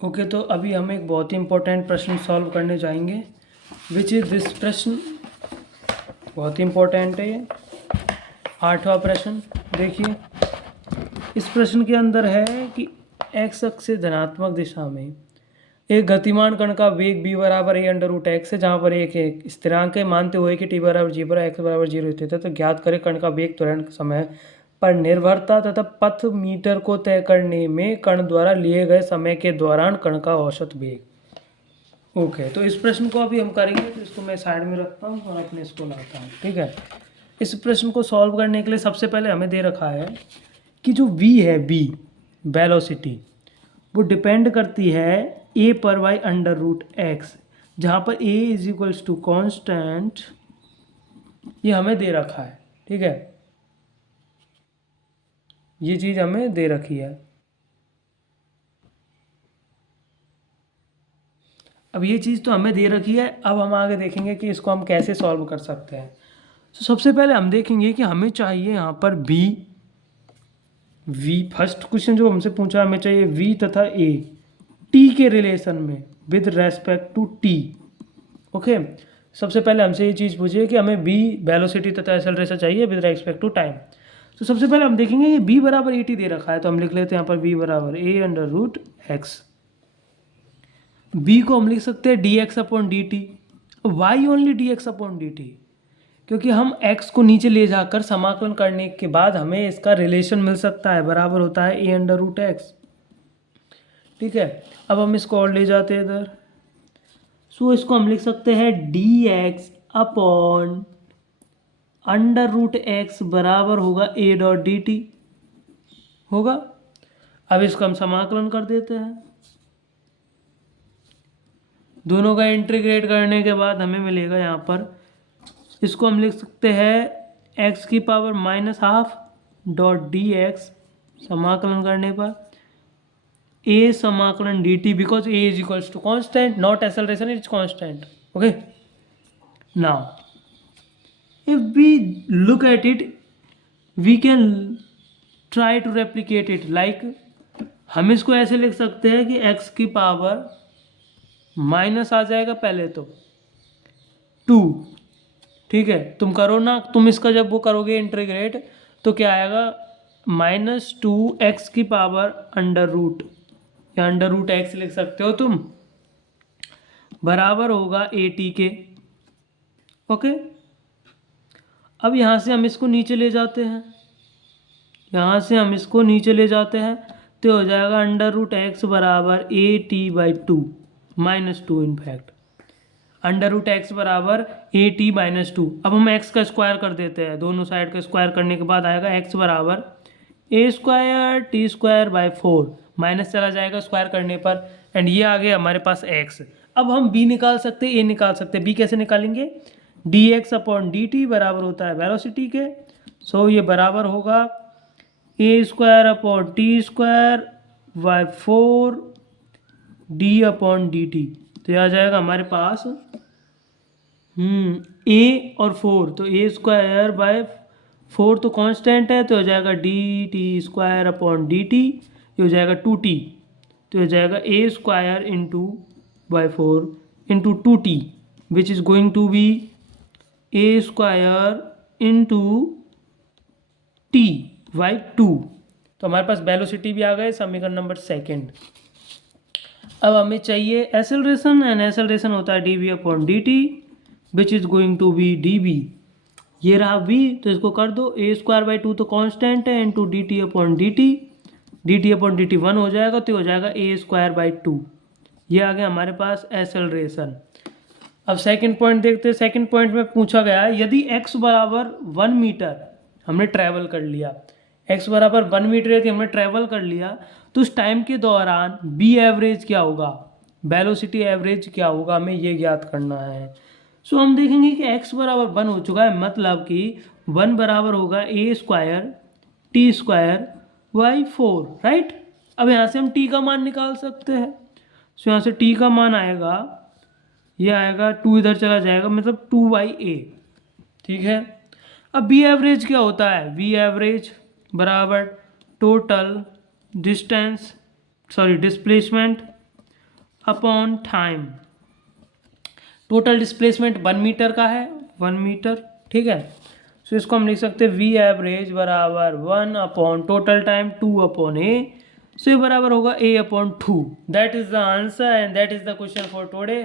Okay, तो अभी हम एक बहुत ही इम्पोर्टेंट प्रश्न सॉल्व करने जाएंगे, विच इज़ दिस प्रश्न। बहुत ही इम्पोर्टेंट है ये, 8वां प्रश्न। देखिए, इस प्रश्न के अंदर है कि एक्स अक्ष से धनात्मक दिशा में एक गतिमान कण का वेग b बराबर a अंडर रूट एक्स है, जहाँ पर एक स्थिरांक है, मानते हुए कि t बराबर g पर x बराबर 0 स्थित है। तो ज्ञात करें कण का वेग त्वरण समय पर निर्भरता तथा पथ मीटर को तय करने में कण द्वारा लिए गए समय के दौरान कण का औसत वेग। ओके, तो इस प्रश्न को अभी हम करेंगे, तो इसको मैं साइड में रखता हूँ और अपने इसको लाता हूँ। ठीक है, इस प्रश्न को सॉल्व करने के लिए सबसे पहले हमें दे रखा है कि जो v है, b वेलोसिटी, वो डिपेंड करती है a पर y अंडर रूट एक्स, जहाँ पर a is equals to constant, ये हमें दे रखा है। ठीक है, ये चीज़ हमें दे रखी है। अब ये चीज़ तो हमें दे रखी है, अब हम आगे देखेंगे कि इसको हम कैसे सॉल्व कर सकते हैं। तो सबसे पहले हम देखेंगे कि हमें चाहिए यहाँ पर v फर्स्ट क्वेश्चन जो हमसे पूछा, हमें चाहिए v तथा a t के रिलेशन में with respect to t। Okay, सबसे पहले हमसे ये चीज़ पूछिए कि हमें b वेलोसिटी तथा एक्सेलरेशन चाहिए विद रेस्पेक्ट टू टाइम। तो सबसे पहले हम देखेंगे ये b बराबर a t दे रखा है, तो हम लिख लेते हैं यहाँ पर b बराबर a under root x. b को हम लिख सकते हैं d x upon d t, why only d x upon d t, क्योंकि हम x को नीचे ले जाकर समाकलन करने के बाद हमें इसका रिलेशन मिल सकता है, बराबर होता है a अंडर रूट एक्स। ठीक है, अब हम इसको और ले जाते हैं इधर, सो इसको हम लिख सकते हैं d x upon under root x बराबर होगा a डॉट डी टी होगा। अब इसको हम समाकलन कर देते हैं, दोनों का इंटीग्रेट करने के बाद हमें मिलेगा यहाँ पर, इसको हम लिख सकते हैं x की power -half dot d x, समाकलन करने पर a समाकलन d t, because a is equals to constant, not acceleration, is constant. Okay, now if we look at it, we can try to replicate it like, हम इसको ऐसे लिख सकते हैं कि x की पावर माइनस आ जाएगा पहले तो 2। ठीक है, तुम करो ना, तुम इसका जब वो करोगे इंटीग्रेट, तो क्या आएगा, -2x की पावर अंडर रूट, या अंडर रूट एक्स लिख सकते हो तुम, बराबर होगा at के। ओके, अब यहाँ से हम इसको नीचे ले जाते हैं, यहाँ से हम इसको नीचे ले जाते हैं, तो हो जाएगा अंडर रूट एक्स बराबर at/2 -2, in fact under root x बराबर at-2। अब हम x का स्क्वायर कर देते हैं, दोनों साइड का स्क्वायर करने के बाद आएगा x बराबर a² t²/4, माइनस चला जाएगा स्क्वायर करने पर, एंड ये आ गया हमारे पास x। अब हम b निकाल सकते हैं, a निकाल सकते हैं। b कैसे निकालेंगे, dx अपॉन dt बराबर होता है वेलोसिटी के, सो ये बराबर होगा a² upon t²/4 d upon dt। तो यह आ जाएगा हमारे पास a और 4, तो a²/4 तो कांस्टेंट है, तो हो जाएगा dt² अपॉन dt, ये हो जाएगा 2t, तो हो जाएगा a² into 2t, which is going to be a² into t/2। तो हमारे पास वेलोसिटी भी आ गए, समीकरण नंबर सेकेंड। अब हमें चाहिए एक्सेलरेशन, एंड एक्सेलरेशन होता है dv upon dt, which is going to be dv। ये रहा v, तो इसको कर दो, a²/2 तो कांस्टेंट है, into dt upon dt upon dt 1 हो जाएगा, तो हो जाएगा a²/2। ये आ गया हमारे पास एक्सेलरेशन। अब सेकंड पॉइंट देखते हैं। सेकंड पॉइंट में पूछा गया है, यदि x बराबर 1 मीटर हमने ट्रैवल कर लिया, x बराबर 1 मीटर यदि हमने ट्रैवल कर लिया, तो उस टाइम के दौरान b एवरेज क्या होगा, वेलोसिटी एवरेज क्या होगा, हमें ये ज्ञात करना है। सो हम देखेंगे कि x बराबर 1 हो चुका है, मतलब कि 1 बराबर होगा a² t²/4, राइट। अब यहाँ से हम t का मान निकाल सकते हैं, सो यहाँ से t का मान आएगा, ये आएगा 2 इधर चला जाएगा, मतलब 2/a। ठीक है, अब b एवरेज क्या होता है, v एवरेज बराबर total distance, displacement upon time. Total displacement 1 metre का है, 1 मीटर, ठीक है। सो इसको हम लिख सकते हैं वी एवरेज बराबर 1 अपॉन टोटल टाइम 2 अपॉन ए। सो ये बराबर होगा a upon 2। That is the answer and that is the question for today.